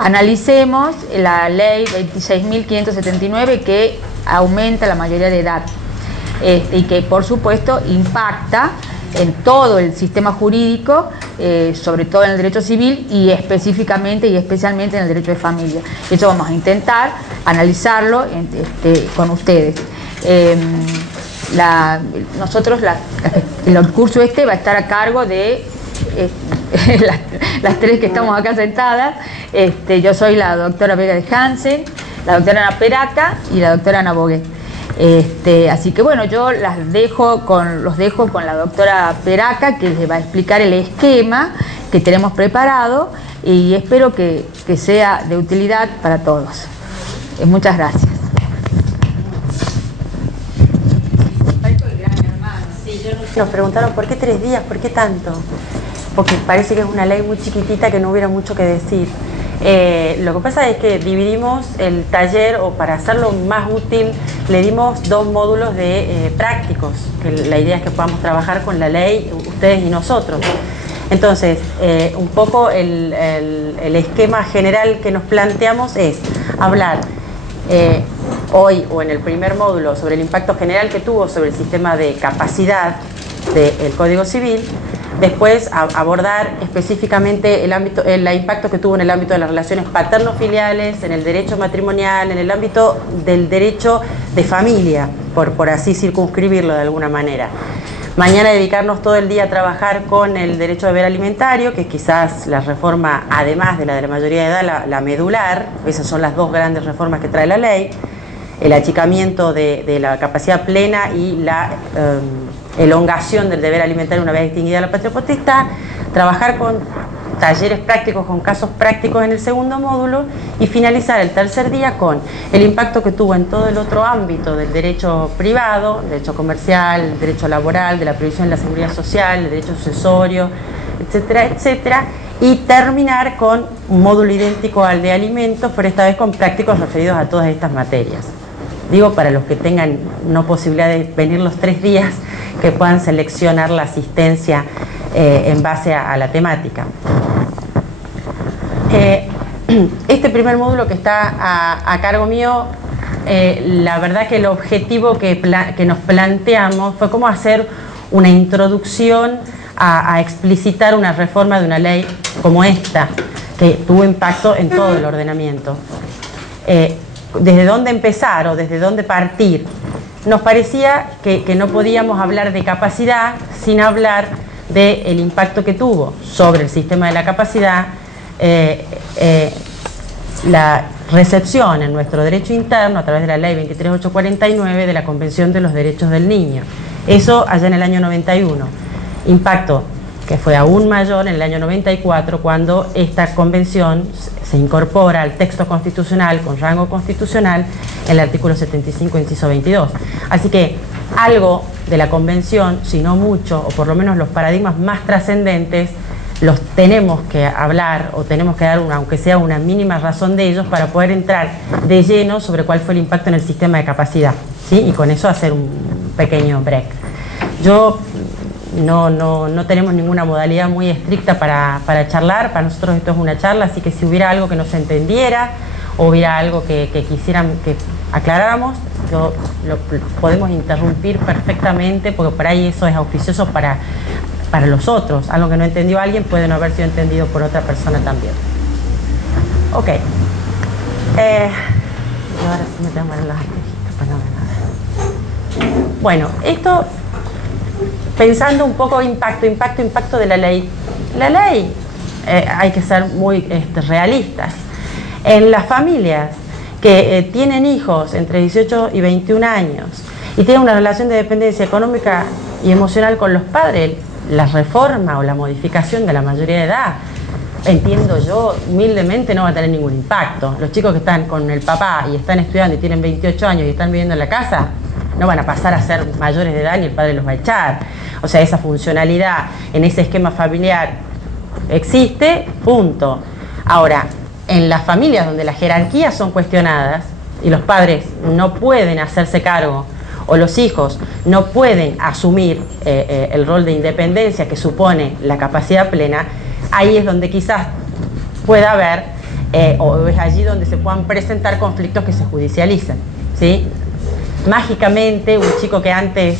analicemos la ley 26.579 que aumenta la mayoría de edad y que por supuesto impacta en todo el sistema jurídico, sobre todo en el derecho civil y específicamente y especialmente en el derecho de familia. Eso vamos a intentar analizarlo con ustedes. El curso va a estar a cargo de las tres que estamos acá sentadas. Yo soy la doctora Vega de Hansen, la doctora Ana Peraca y la doctora Ana Bogué. Así que bueno, yo los dejo con la doctora Peraca, que les va a explicar el esquema que tenemos preparado y espero que sea de utilidad para todos. Muchas gracias. Nos preguntaron por qué 3 días, por qué tanto, porque parece que es una ley muy chiquitita que no hubiera mucho que decir. Lo que pasa es que dividimos el taller, o para hacerlo más útil, le dimos 2 módulos de prácticos, que la idea es que podamos trabajar con la ley, ustedes y nosotros. Entonces, un poco el esquema general que nos planteamos es hablar hoy o en el primer módulo sobre el impacto general que tuvo sobre el sistema de capacidad del Código Civil. Después abordar específicamente el impacto que tuvo en el ámbito de las relaciones paterno-filiales, en el derecho matrimonial, en el ámbito del derecho de familia, por así circunscribirlo de alguna manera. Mañana dedicarnos todo el día a trabajar con el derecho de deber alimentario, que es quizás la reforma, además de la mayoría de edad, la medular. Esas son las 2 grandes reformas que trae la ley. El achicamiento de la capacidad plena y la elongación del deber alimentario una vez extinguida la patria potestad. Trabajar con talleres prácticos, con casos prácticos en el segundo módulo, y finalizar el tercer día con el impacto que tuvo en todo el otro ámbito del derecho privado, derecho comercial, derecho laboral, de la previsión de la seguridad social, el derecho sucesorio, etcétera, etcétera, y terminar con un módulo idéntico al de alimentos, pero esta vez con prácticos referidos a todas estas materias. Digo, para los que tengan no posibilidad de venir los 3 días, que puedan seleccionar la asistencia en base a la temática. Este primer módulo que está a cargo mío, la verdad que el objetivo que nos planteamos fue cómo hacer una introducción a explicitar una reforma de una ley como esta, que tuvo impacto en todo el ordenamiento. ¿Desde dónde empezar o desde dónde partir? Nos parecía que no podíamos hablar de capacidad sin hablar del impacto que tuvo sobre el sistema de la capacidad la recepción en nuestro derecho interno a través de la ley 23849 de la Convención de los Derechos del Niño. Eso allá en el año 91. Impacto que fue aún mayor en el año 94, cuando esta convención se incorpora al texto constitucional con rango constitucional en el artículo 75, inciso 22. Así que algo de la convención, si no mucho, o por lo menos los paradigmas más trascendentes, los tenemos que hablar o tenemos que dar, aunque sea una mínima razón de ellos, para poder entrar de lleno sobre cuál fue el impacto en el sistema de capacidad, ¿sí? Y con eso hacer un pequeño break. No tenemos ninguna modalidad muy estricta para charlar. Para nosotros esto es una charla, así que si hubiera algo que no se entendiera o hubiera algo que quisieran que aclaráramos, lo podemos interrumpir perfectamente, porque por ahí eso es auspicioso para los otros. Algo que no entendió alguien puede no haber sido entendido por otra persona también. Ok. Ahora sí me tengo que poner las anteojitas para no ver nada. Bueno, esto... Pensando un poco impacto de la ley. La ley, hay que ser muy realistas. En las familias que tienen hijos entre 18 y 21 años y tienen una relación de dependencia económica y emocional con los padres, la reforma o la modificación de la mayoría de edad, entiendo yo, humildemente no va a tener ningún impacto. Los chicos que están con el papá y están estudiando y tienen 28 años y están viviendo en la casa, no van a pasar a ser mayores de edad ni el padre los va a echar. O sea, esa funcionalidad en ese esquema familiar existe, punto. Ahora, en las familias donde las jerarquías son cuestionadas y los padres no pueden hacerse cargo, o los hijos no pueden asumir el rol de independencia que supone la capacidad plena, ahí es donde quizás pueda haber o es allí donde se puedan presentar conflictos que se judicialicen, ¿sí? Mágicamente, un chico que antes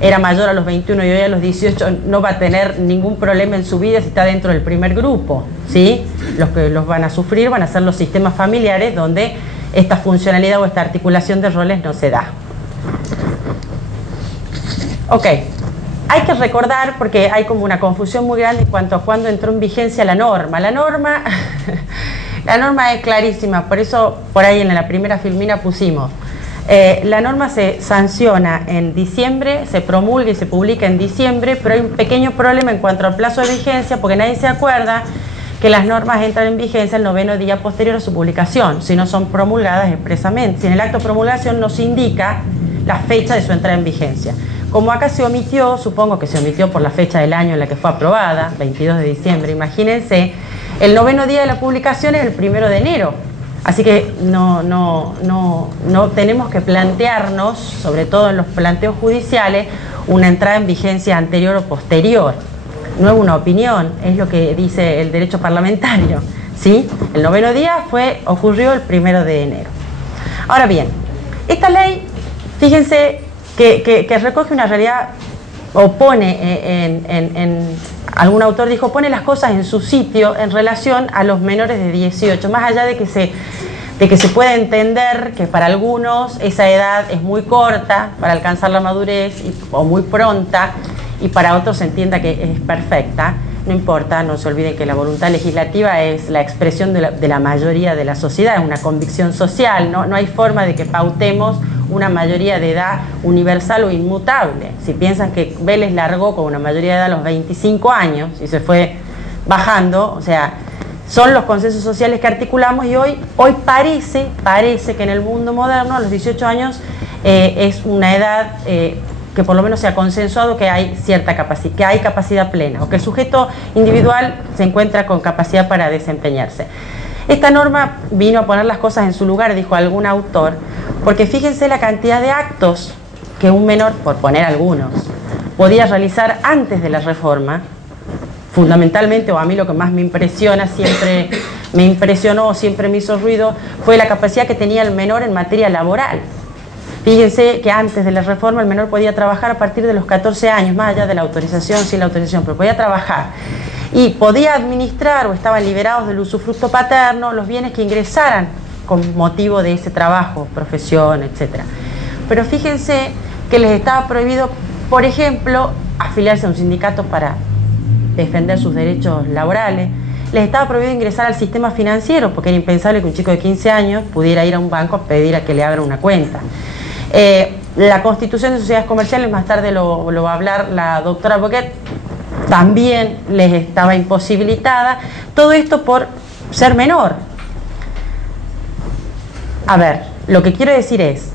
era mayor a los 21 y hoy a los 18 no va a tener ningún problema en su vida si está dentro del primer grupo, ¿sí? Los que los van a sufrir van a ser los sistemas familiares donde esta funcionalidad o esta articulación de roles no se da. Ok, hay que recordar, porque hay como una confusión muy grande en cuanto a cuándo entró en vigencia la norma. La norma es clarísima, por eso por ahí en la primera filmina pusimos. La norma se sanciona en diciembre, se promulga y se publica en diciembre, pero hay un pequeño problema en cuanto al plazo de vigencia, porque nadie se acuerda que las normas entran en vigencia el 9º día posterior a su publicación, si no son promulgadas expresamente. Si en el acto de promulgación no se indica la fecha de su entrada en vigencia. Como acá se omitió, supongo que se omitió por la fecha del año en la que fue aprobada, 22 de diciembre, imagínense, el 9º día de la publicación es el 1º de enero. Así que no tenemos que plantearnos, sobre todo en los planteos judiciales, una entrada en vigencia anterior o posterior. No es una opinión, es lo que dice el derecho parlamentario, ¿sí? El 9º día ocurrió el 1º de enero. Ahora bien, esta ley, fíjense que recoge una realidad, o pone algún autor dijo, pone las cosas en su sitio en relación a los menores de 18, más allá de que se pueda entender que para algunos esa edad es muy corta para alcanzar la madurez o muy pronta, y para otros se entienda que es perfecta. No importa, no se olviden que la voluntad legislativa es la expresión de la mayoría de la sociedad, es una convicción social, no hay forma de que pautemos una mayoría de edad universal o inmutable. Si piensan que Vélez largó con una mayoría de edad a los 25 años y se fue bajando, o sea, son los consensos sociales que articulamos, y hoy parece que en el mundo moderno a los 18 años es una edad que por lo menos se ha consensuado que hay cierta capacidad, que hay capacidad plena, o que el sujeto individual se encuentra con capacidad para desempeñarse. Esta norma vino a poner las cosas en su lugar, dijo algún autor, porque fíjense la cantidad de actos que un menor, por poner algunos, podía realizar antes de la reforma. Fundamentalmente, o a mí lo que más me impresiona, siempre me impresionó, siempre me hizo ruido, fue la capacidad que tenía el menor en materia laboral. Fíjense que antes de la reforma el menor podía trabajar a partir de los 14 años, más allá de la autorización, sin la autorización, pero podía trabajar. Y podía administrar, o estaban liberados del usufructo paterno, los bienes que ingresaran con motivo de ese trabajo, profesión, etc. Pero fíjense que les estaba prohibido, por ejemplo, afiliarse a un sindicato para defender sus derechos laborales. Les estaba prohibido ingresar al sistema financiero, porque era impensable que un chico de 15 años pudiera ir a un banco a pedir a que le abran una cuenta. La constitución de sociedades comerciales, más tarde lo va a hablar la doctora Boquet, también les estaba imposibilitada. Todo esto por ser menor. A ver, lo que quiero decir es,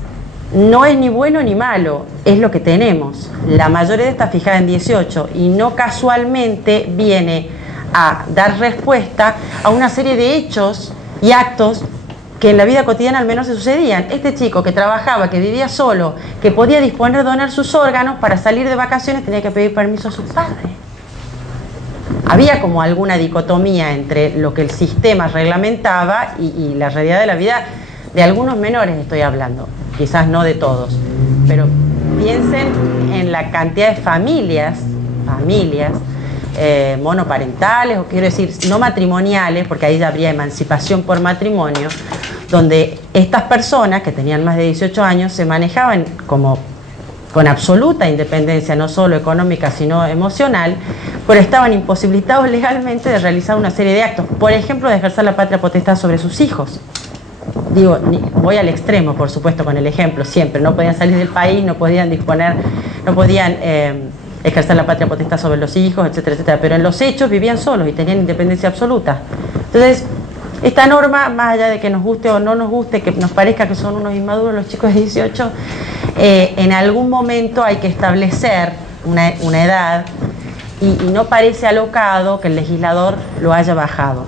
no es ni bueno ni malo, es lo que tenemos. La mayoría está fijada en 18 y no casualmente viene a dar respuesta a una serie de hechos y actos que en la vida cotidiana al menos se sucedían. Este chico que trabajaba, que vivía solo, que podía disponer de donar sus órganos, para salir de vacaciones tenía que pedir permiso a sus padres. Había como alguna dicotomía entre lo que el sistema reglamentaba y la realidad de la vida de algunos menores, estoy hablando, quizás no de todos, pero piensen en la cantidad de familias monoparentales, o quiero decir no matrimoniales, porque ahí ya habría emancipación por matrimonio, donde estas personas que tenían más de 18 años se manejaban como con absoluta independencia, no solo económica sino emocional, pero estaban imposibilitados legalmente de realizar una serie de actos, por ejemplo de ejercer la patria potestad sobre sus hijos. Digo, voy al extremo, por supuesto, con el ejemplo, siempre, no podían salir del país, no podían disponer, no podían ejercer la patria potestad sobre los hijos, etcétera, etcétera, pero en los hechos vivían solos y tenían independencia absoluta. Entonces, esta norma, más allá de que nos guste o no nos guste, que nos parezca que son unos inmaduros los chicos de 18, en algún momento hay que establecer una edad, y no parece alocado que el legislador lo haya bajado.